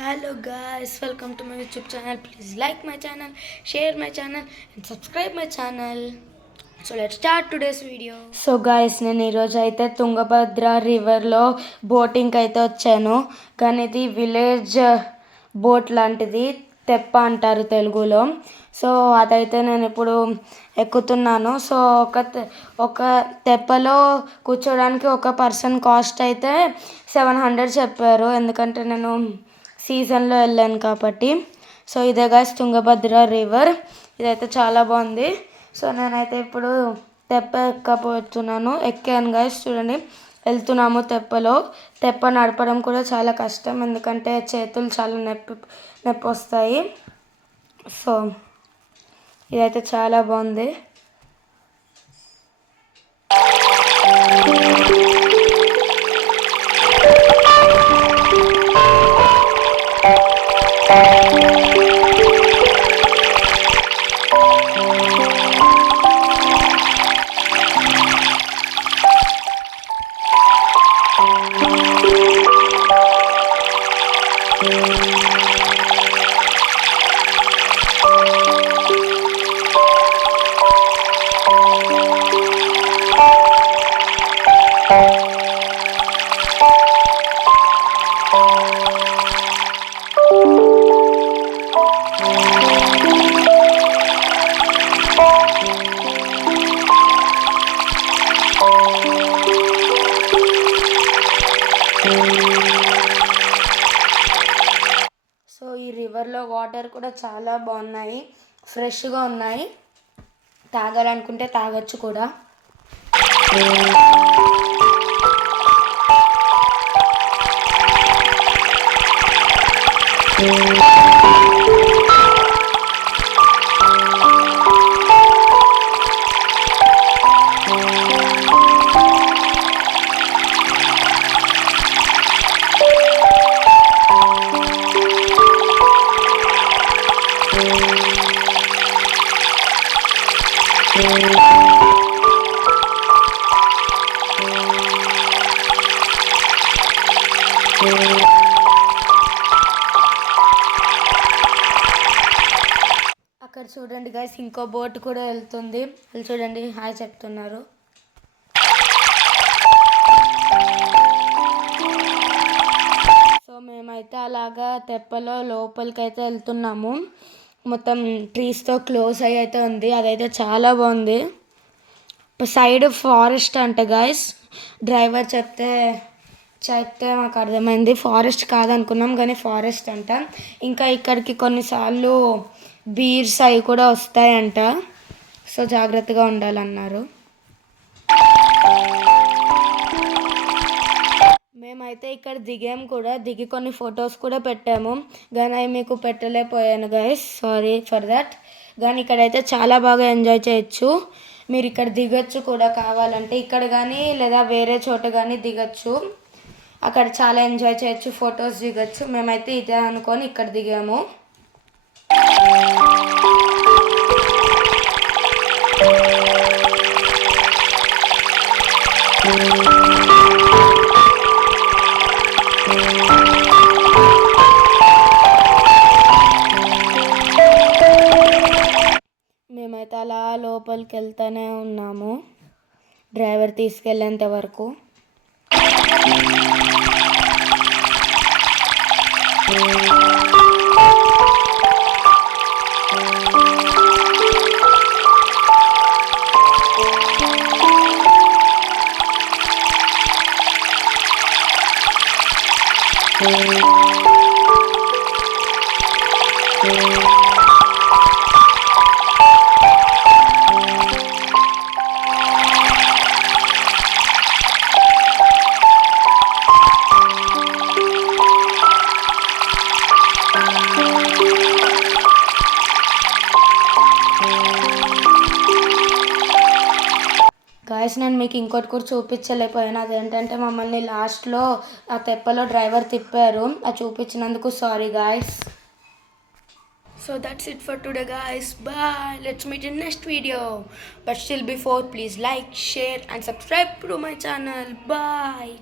Hello guys, welcome to my YouTube channel. Please like my channel, share my channel and subscribe my channel. So let's start today's video. So guys, నేను ఈరోజు అయితే తుంగభద్ర రివర్లో బోటింగ్కి అయితే వచ్చాను. కానీ ఇది village boat లాంటిది, తెప్ప అంటారు తెలుగులో. సో అదైతే నేను ఇప్పుడు ఎక్కుతున్నాను. సో ఒక తెప్పలో కూర్చోడానికి ఒక పర్సన్ కాస్ట్ అయితే 700 చెప్పారు, ఎందుకంటే నేను సీజన్లో వెళ్ళాను కాబట్టి. సో ఇదే గాయస్ తుంగభద్ర రివర్, ఇదైతే చాలా బాగుంది. సో నేనైతే ఇప్పుడు తెప్ప ఎక్కబోతున్నాను. ఎక్కాను గాయస్, చూడండి వెళ్తున్నాము తెప్పలో. తెప్ప నడపడం కూడా చాలా కష్టం, ఎందుకంటే చేతులు చాలా నొప్పి వస్తాయి. సో ఇదైతే చాలా బాగుంది. సో ఈ రివర్లో వాటర్ కూడా చాలా బాగున్నాయి, ఫ్రెష్గా ఉన్నాయి. తాగాలనుకుంటే తాగొచ్చు కూడా. అక్కడ చూడండి గైస్, ఇంకో బోట్ కూడా వెళ్తుంది. వాళ్ళు చూడండి హాయ్ చెప్తున్నారు. సో మేమైతే అలాగా తెప్పలో లోపలికి అయితే వెళ్తున్నాము. మొత్తం ట్రీస్తో క్లోజ్ అయ్యి అయితే ఉంది, అదైతే చాలా బాగుంది. సైడ్ ఫారెస్ట్ అంట గైస్, డ్రైవర్ చెప్తే మాకు అర్థమైంది. ఫారెస్ట్ కాదనుకున్నాం కానీ ఫారెస్ట్ అంట. ఇంకా ఇక్కడికి కొన్నిసార్లు బీర్స్ అవి కూడా వస్తాయంట, సో జాగ్రత్తగా ఉండాలన్నారు. మేమైతే ఇక్కడ దిగాము కూడా, దిగి కొన్ని ఫొటోస్ కూడా పెట్టాము, కానీ అవి మీకు పెట్టలేకపోయాను గైస్, సారీ ఫర్ దట్. కానీ ఇక్కడైతే చాలా బాగా ఎంజాయ్ చేయొచ్చు. మీరు ఇక్కడ దిగచ్చు కూడా కావాలంటే, ఇక్కడ కానీ లేదా వేరే చోట కానీ దిగచ్చు. అక్కడ చాలా ఎంజాయ్ చేయొచ్చు, ఫొటోస్ దిగచ్చు. మేమైతే ఇదే అనుకొని ఇక్కడ దిగాము. మేమైతే అలా లోపలికి వెళ్తూనే ఉన్నాము, డ్రైవర్ తీసుకెళ్ళేంత వరకు. గాయస్ నేను మీకు ఇంకోటి కూడా చూపించలేకపోయాను, అదేంటంటే మమ్మల్ని లాస్ట్లో ఆ తెప్పలో డ్రైవర్ తిప్పారు. అది చూపించినందుకు sorry guys. So that's it for today guys, bye, let's meet in next video. But still before, please like, share and subscribe to my channel. Bye.